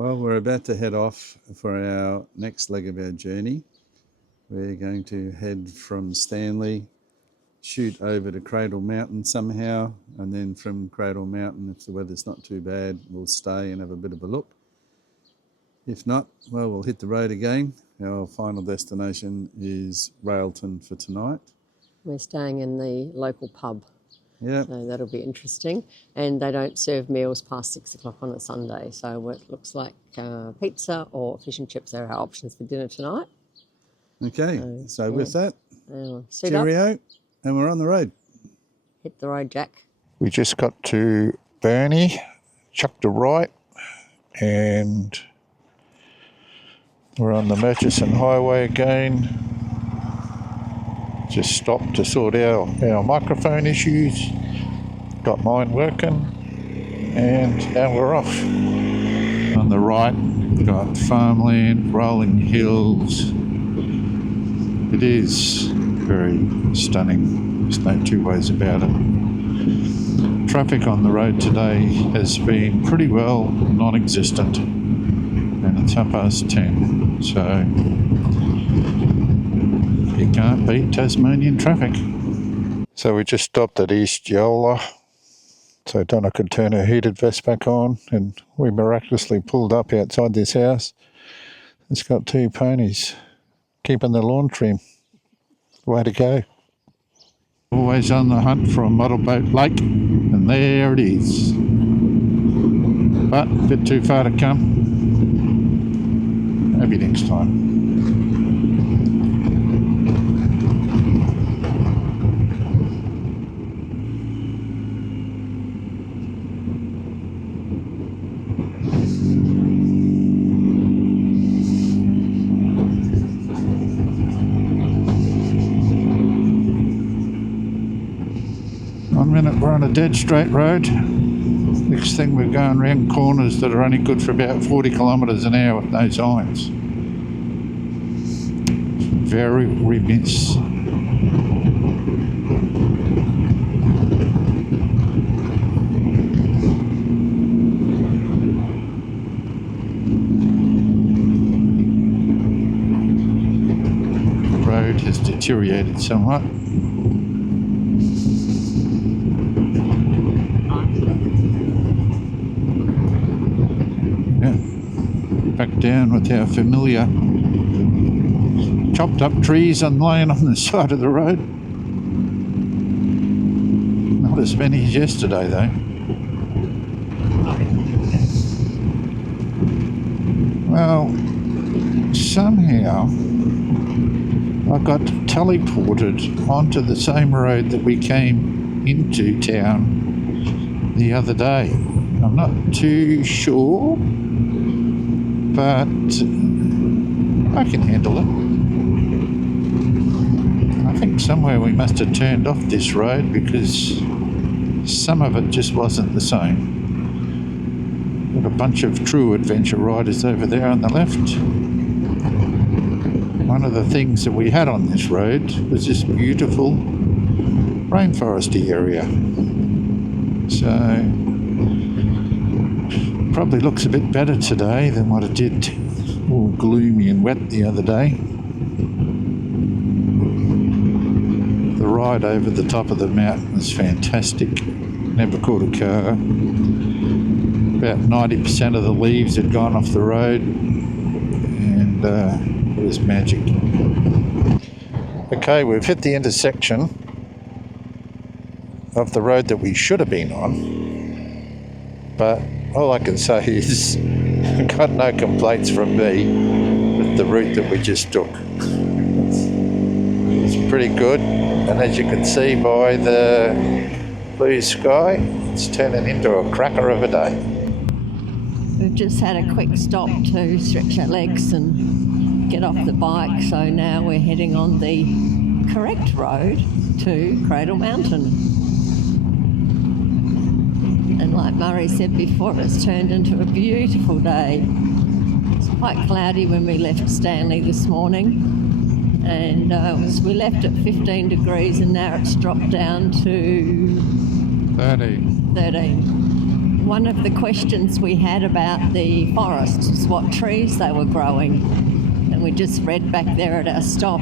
Well, we're about to head off for our next leg of our journey. We're going to head from Stanley, shoot over to Cradle Mountain somehow, and then from Cradle Mountain, if the weather's not too bad, we'll stay and have a bit of a look. If not, well, we'll hit the road again. Our final destination is Railton for tonight. We're staying in the local pub. Yeah. So that'll be interesting. And they don't serve meals past 6 o'clock on a Sunday. So it looks like pizza or fish and chips are our options for dinner tonight. Okay, so with that, cheerio, and we're on the road. Hit the road, Jack. We just got to Burnie, chucked a right, and we're on the Murchison Highway again. Just stopped to sort out our microphone issues, got mine working, and now we're off. On the right, we've got farmland, rolling hills. It is very stunning, there's no two ways about it. Traffic on the road today has been pretty well non-existent, and it's 10:30, so you can't beat Tasmanian traffic. So we just stopped at East Yola so Donna could turn her heated vest back on, and we miraculously pulled up outside this house. It's got 2 ponies keeping the lawn trim. Way to go. Always on the hunt for a model boat lake, and there it is. But a bit too far to come. Maybe next time. 1 minute we're on a dead straight road. Next thing we're going round corners that are only good for about 40 kilometres an hour with no signs. Very remiss. The road has deteriorated somewhat. Back down with our familiar chopped up trees and laying on the side of the road. Not as many as yesterday though. Well, somehow I got teleported onto the same road that we came into town the other day. I'm not too sure, but I can handle it. I think somewhere we must have turned off this road because some of it just wasn't the same. Got a bunch of true adventure riders over there on the left. One of the things that we had on this road was this beautiful rainforesty area. So probably looks a bit better today than what it did all gloomy and wet the other day. The ride over the top of the mountain was fantastic. Never caught a car. About 90% of the leaves had gone off the road, and it was magic. Okay, we've hit the intersection of the road that we should have been on, but all I can say is I got no complaints from me with the route that we just took. It's pretty good, and as you can see by the blue sky, it's turning into a cracker of a day. We've just had a quick stop to stretch our legs and get off the bike, so now we're heading on the correct road to Cradle Mountain. And like Murray said before, it's turned into a beautiful day. It's quite cloudy when we left Stanley this morning, and we left at 15 degrees and now it's dropped down to 13. one of the questions we had about the forests, what trees they were growing. And we just read back there at our stop.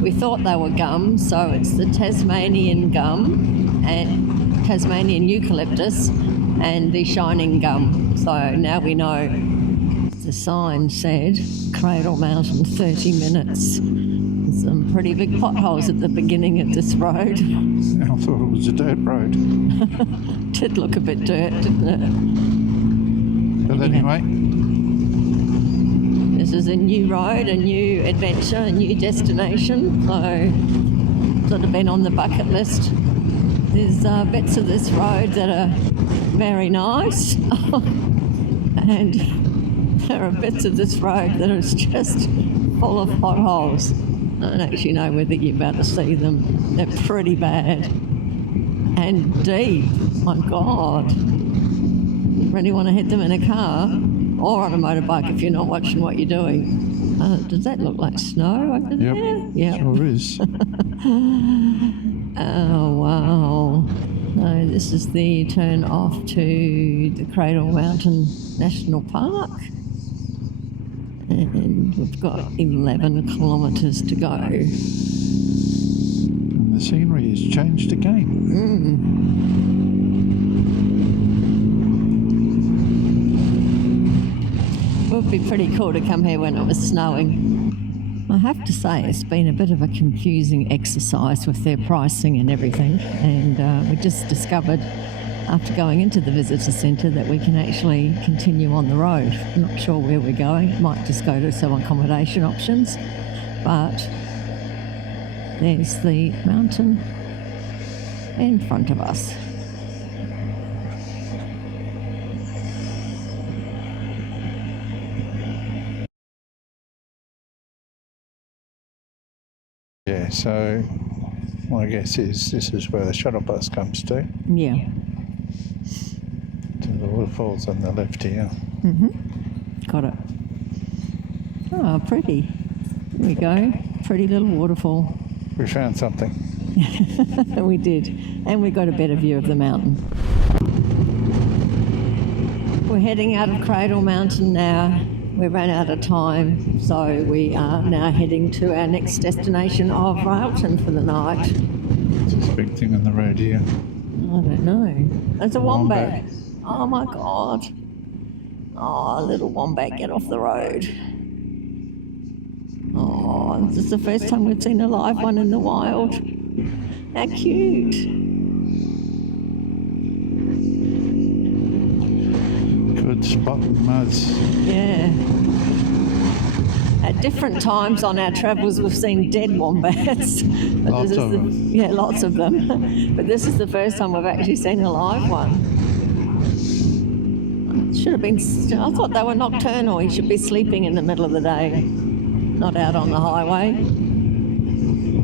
We thought they were gum, so it's the Tasmanian gum and Tasmanian eucalyptus and the shining gum. So now we know. The sign said Cradle Mountain 30 minutes. There's some pretty big potholes at the beginning of this road. I thought it was a dirt road. Did look a bit dirt, didn't it? But anyway, this is a new road, a new adventure, a new destination. So sort of been on the bucket list. There's bits of this road that are very nice. And there are bits of this road that is just full of potholes. I don't actually know whether you're about to see them. They're pretty bad. And deep. My God. Really want to hit them in a car or on a motorbike if you're not watching what you're doing. Does that look like snow over there? yep, sure is. Oh, wow. So this is the turn off to the Cradle Mountain National Park. And we've got 11 kilometres to go. And the scenery has changed again. It would be pretty cool to come here when it was snowing. I have to say it's been a bit of a confusing exercise with their pricing and everything, and we just discovered after going into the visitor centre that we can actually continue on the road. I'm not sure where we're going. Might just go to some accommodation options, but there's the mountain in front of us. Yeah, so my guess is this is where the shuttle bus comes to. Yeah. To the waterfalls on the left here. Got it. Oh, pretty. There we go. Pretty little waterfall. We found something. We did. And we got a better view of the mountain. We're heading out of Cradle Mountain now. We ran out of time, so we are now heading to our next destination of Railton for the night. What's this big thing on the road here? I don't know. There's a wombat. Oh my God. Oh, little wombat, get off the road. Oh, this is the first time we've seen a live one in the wild. How cute. Good spot in muds. Yeah. At different times on our travels, we've seen dead wombats. Lots of them. Yeah, lots of them. But this is the first time we've actually seen a live one. Should have been. I thought they were nocturnal. You should be sleeping in the middle of the day, not out on the highway.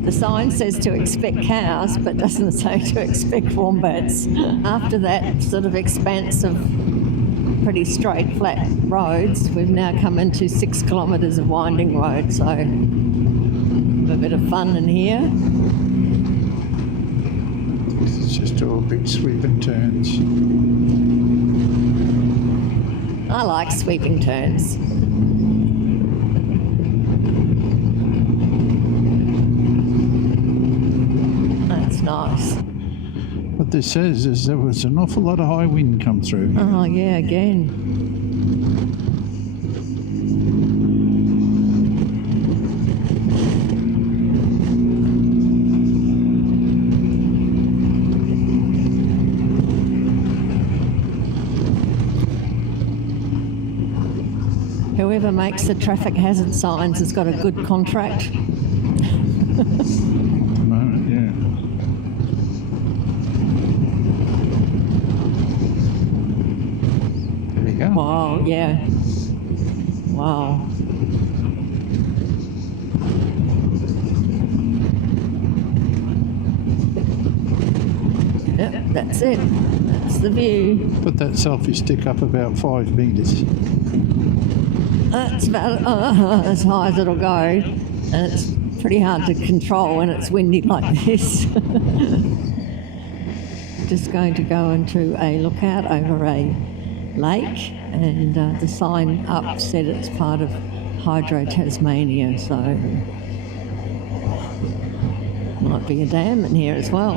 The sign says to expect cows, but doesn't say to expect wombats. After that sort of expanse of pretty straight, flat roads, we've now come into 6 kilometres of winding road, so a bit of fun in here. This is just all big sweeping turns. I like sweeping turns. That's nice. What this says is there was an awful lot of high wind come through here. Oh, yeah, again. Whoever makes the traffic hazard signs has got a good contract. At the moment, yeah. There we go. Wow, yeah. Wow. Yep, that's it. That's the view. Put that selfie stick up about 5 metres. That's about as high as it'll go. And it's pretty hard to control when it's windy like this. just going to go into a lookout over a lake, and the sign up said it's part of Hydro Tasmania, so might be a dam in here as well.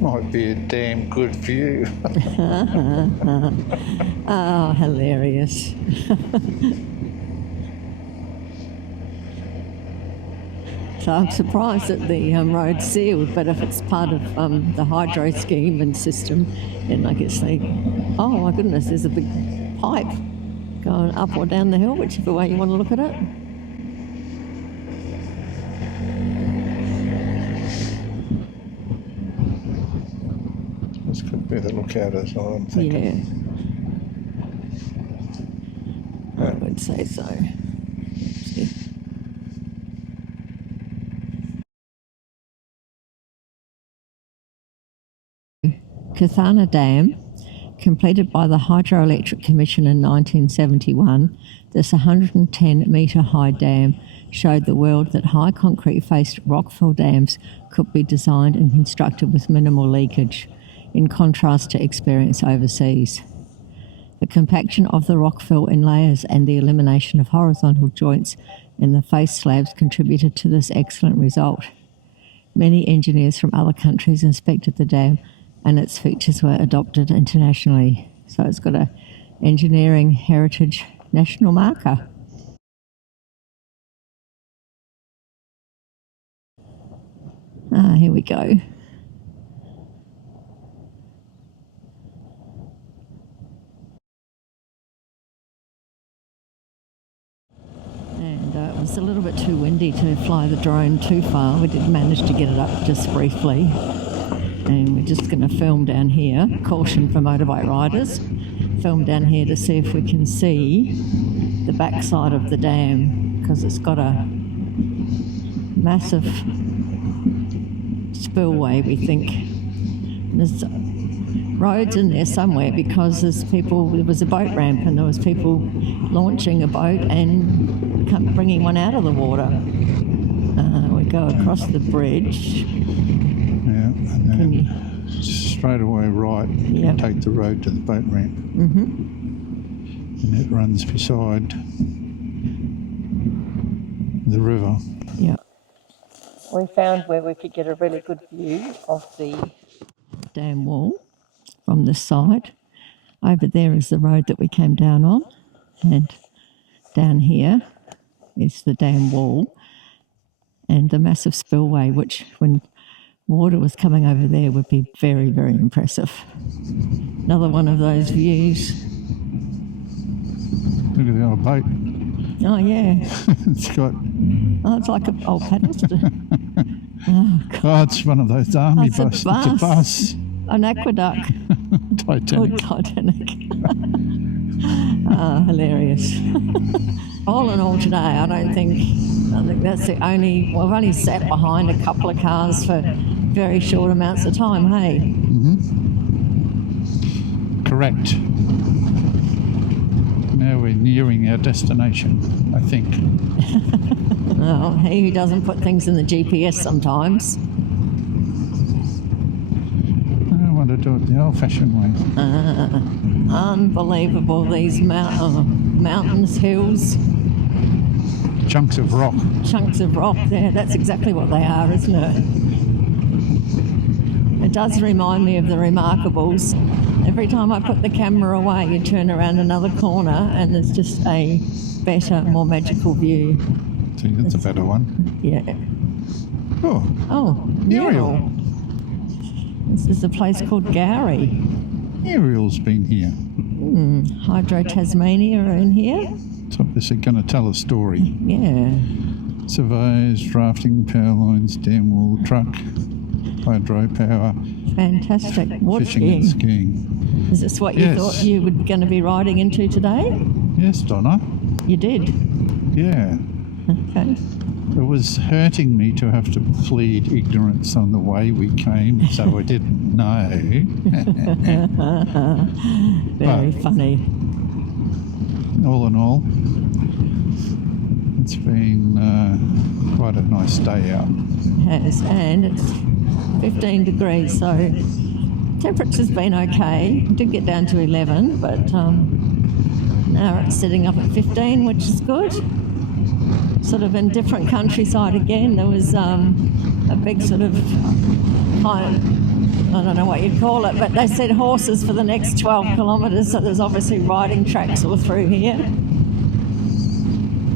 Might be a damn good view. Oh, hilarious. So I'm surprised that the road's sealed, but if it's part of the hydro scheme and system, then I guess they... Oh my goodness, there's a big pipe going up or down the hill, whichever way you want to look at it. This could be the lookout as well, I'm thinking. Yeah. I would say so. Cethana Dam, completed by the Hydroelectric Commission in 1971, this 110-metre high dam showed the world that high concrete-faced rockfill dams could be designed and constructed with minimal leakage, in contrast to experience overseas. The compaction of the rockfill in layers and the elimination of horizontal joints in the face slabs contributed to this excellent result. Many engineers from other countries inspected the dam, and its features were adopted internationally. So it's got a engineering heritage national marker. Here we go. And it was a little bit too windy to fly the drone too far. We did manage to get it up just briefly. And we're just going to film down here, caution for motorbike riders, film down here to see if we can see the backside of the dam, because it's got a massive spillway, we think. And there's roads in there somewhere, because there was a boat ramp and there was people launching a boat and bringing one out of the water. We go across the bridge. And then straight away right, you take the road to the boat ramp. And it runs beside the river. Yeah. We found where we could get a really good view of the dam wall from this side. Over there is the road that we came down on, and down here is the dam wall and the massive spillway, which when water was coming over there would be very, very impressive. Another one of those views. Look at the old boat. Oh, yeah. It's got... Oh, it's like an old paddle. Oh, it's one of those army buses. It's a bus. An aqueduct. Titanic. Oh, Titanic. Hilarious. All in all today, I think that's the only... Well, I've only sat behind a couple of cars for very short amounts of time, hey? Correct. Now we're nearing our destination, I think. Well, he who doesn't put things in the GPS sometimes. I want to do it the old-fashioned way. Unbelievable, these mountains, hills. Chunks of rock. Chunks of rock, yeah, that's exactly what they are, isn't it? It does remind me of the Remarkables. Every time I put the camera away, you turn around another corner and there's just a better, more magical view. See, that's a better one. Yeah. Oh, Muriel. This is a place called Gowrie. Muriel's been here. Hydro Tasmania are in here. It's obviously going to tell a story. Yeah. Surveys, drafting, power lines, dam wall, truck, hydropower. Fantastic. Fishing and skiing. Is this what you thought you were going to be riding into today? Yes, Donna. You did? Yeah. Okay. It was hurting me to have to plead ignorance on the way we came, so I didn't know. Very funny. All in all, it's been quite a nice day out. It has, and it's 15 degrees, so temperature's been okay. It did get down to 11, but now it's sitting up at 15, which is good. Sort of in different countryside again. There was a big sort of, I don't know what you'd call it, but they said horses for the next 12 kilometres, so there's obviously riding tracks all through here.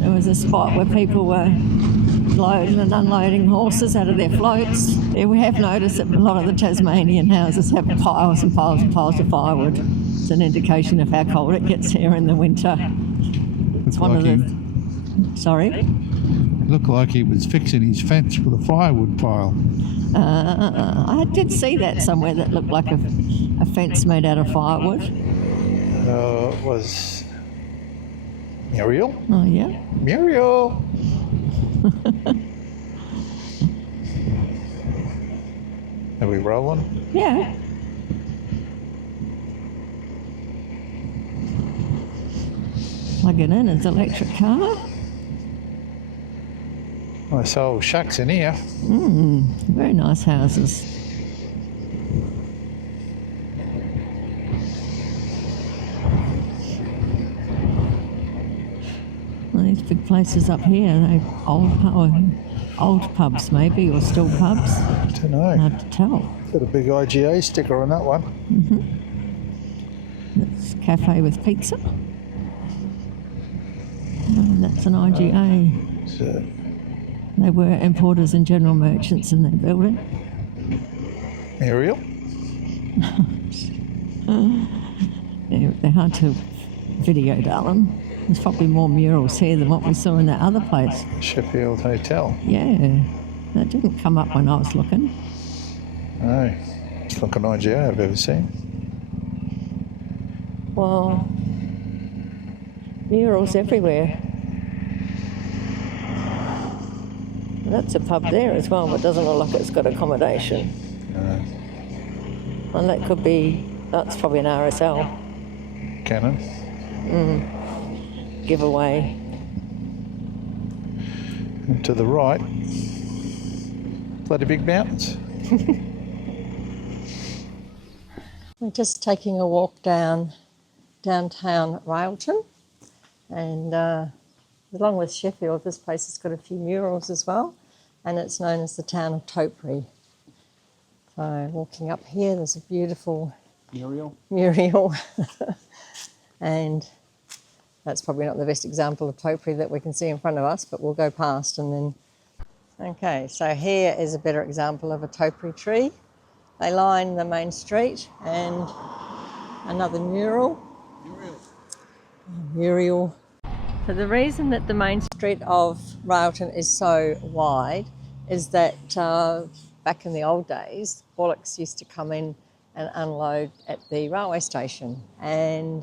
There was a spot where people were loading and unloading horses out of their floats. Yeah, we have noticed that a lot of the Tasmanian houses have piles and piles and piles of firewood. It's an indication of how cold it gets here in the winter. It's one of the... Sorry? Looked like he was fixing his fence with a firewood pile. I did see that somewhere that looked like a fence made out of firewood. It was Muriel. Oh, yeah? Muriel! Are we rolling? Yeah. Plug it in, it's an electric car. Nice old shacks in here. Very nice houses. Well, these big places up here, they're old pubs maybe, or still pubs. I don't know. Hard to tell. Got a big IGA sticker on that one. That's a cafe with pizza. And that's an IGA. So, They were importers and general merchants in that building. Muriel? Yeah, they're hard to video, darling. There's probably more murals here than what we saw in that other place. Sheffield Hotel. Yeah, that didn't come up when I was looking. No, it's like an IGA I've ever seen. Well, murals everywhere. That's a pub there as well, but doesn't look like it's got accommodation. Well, that could be, that's probably an RSL. Cannon. Giveaway. And to the right, bloody big mountains. We're just taking a walk down downtown Railton, and along with Sheffield, this place has got a few murals as well, and it's known as the town of Topiary. So walking up here, there's a beautiful Muriel. And that's probably not the best example of topiary that we can see in front of us, but we'll go past and then... Okay, so here is a better example of a topiary tree. They line the main street, and another mural. Muriel. So the reason that the main street of Railton is so wide is that back in the old days, bullocks used to come in and unload at the railway station, and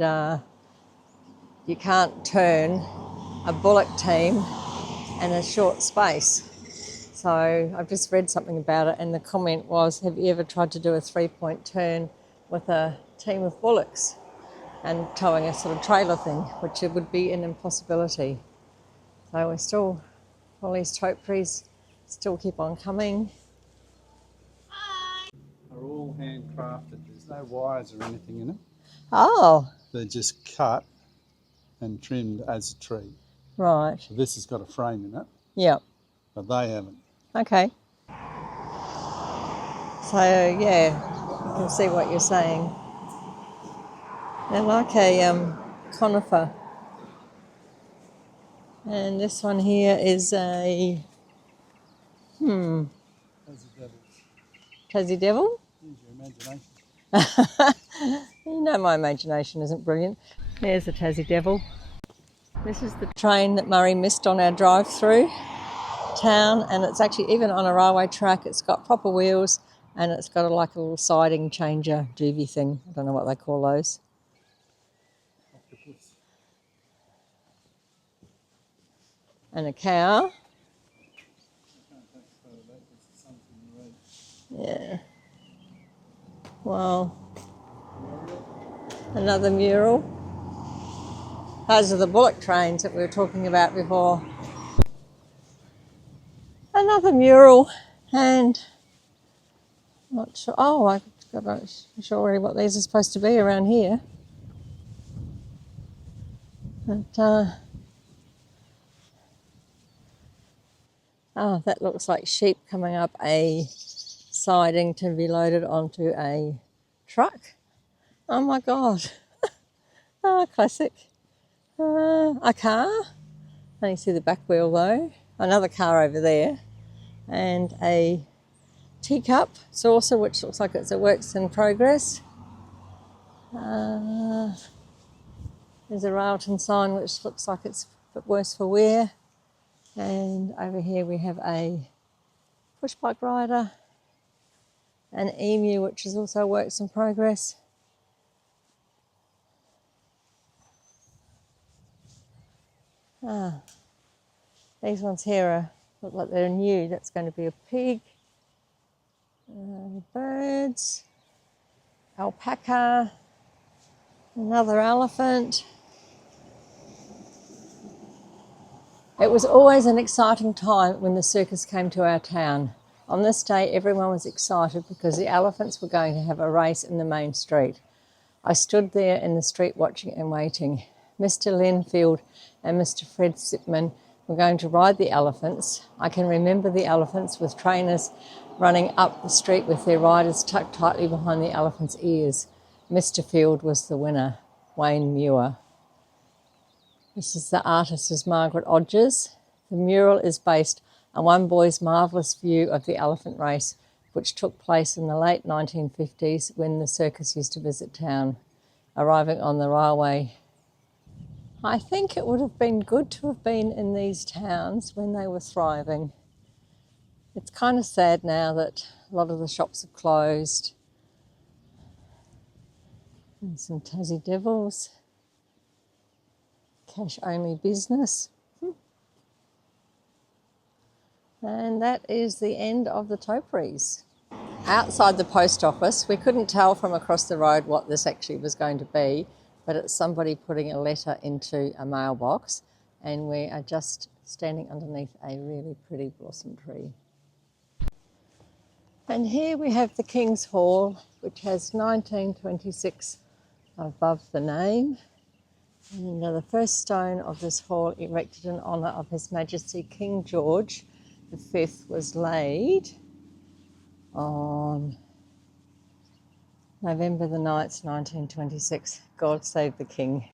you can't turn a bullock team in a short space. So I've just read something about it, and the comment was, have you ever tried to do a 3-point turn with a team of bullocks and towing a sort of trailer thing, which it would be an impossibility. So we're still, all these topiaries still keep on coming. Are all handcrafted. There's no wires or anything in it. Oh, They're just cut and trimmed as a tree. right. So this has got a frame in it, Yep. but they haven't. Okay. So, yeah, I can see what you're saying. They're like a conifer. And this one here is a, As a devil. Tassie Devil. Use your imagination. You know my imagination isn't brilliant. There's the Tassie Devil. This is the train that Murray missed on our drive-through town, and it's actually, even on a railway track, it's got proper wheels, and it's got a little siding changer juvie thing. I don't know what they call those. Octopus. And a cow. Yeah. Well, another mural. Those are the bullock trains that we were talking about before. Another mural, and Not sure. Oh, I'm not sure really what these are supposed to be around here. But, oh, that looks like sheep coming up a siding to be loaded onto a truck. Oh my God. Oh, classic. A car. Only see the back wheel though. Another car over there. And a teacup saucer, which looks like it's a works in progress. There's a Railton sign, which looks like it's a bit worse for wear. And over here we have a push bike rider, an emu, which is also works in progress. These ones here look like they're new. That's going to be a pig. Birds, alpaca, another elephant. It was always an exciting time when the circus came to our town. On this day, everyone was excited because the elephants were going to have a race in the main street. I stood there in the street watching and waiting. Mr. Linfield and Mr. Fred Sipman were going to ride the elephants. I can remember the elephants with trainers running up the street with their riders tucked tightly behind the elephants' ears. Mr. Field was the winner, Wayne Muir. This is the artist is Margaret Odgers. The mural is based on one boy's marvellous view of the elephant race, which took place in the late 1950s when the circus used to visit town, arriving on the railway. I think it would have been good to have been in these towns when they were thriving. It's kind of sad now that a lot of the shops have closed. And some Tassie Devils. Cash only business. And that is the end of the topiaries. Outside the post office, we couldn't tell from across the road what this actually was going to be, but it's somebody putting a letter into a mailbox, and we are just standing underneath a really pretty blossom tree. And here we have the King's Hall, which has 1926 above the name. And the first stone of this hall, erected in honour of His Majesty King George V, was laid on November the 9th, 1926. God save the King.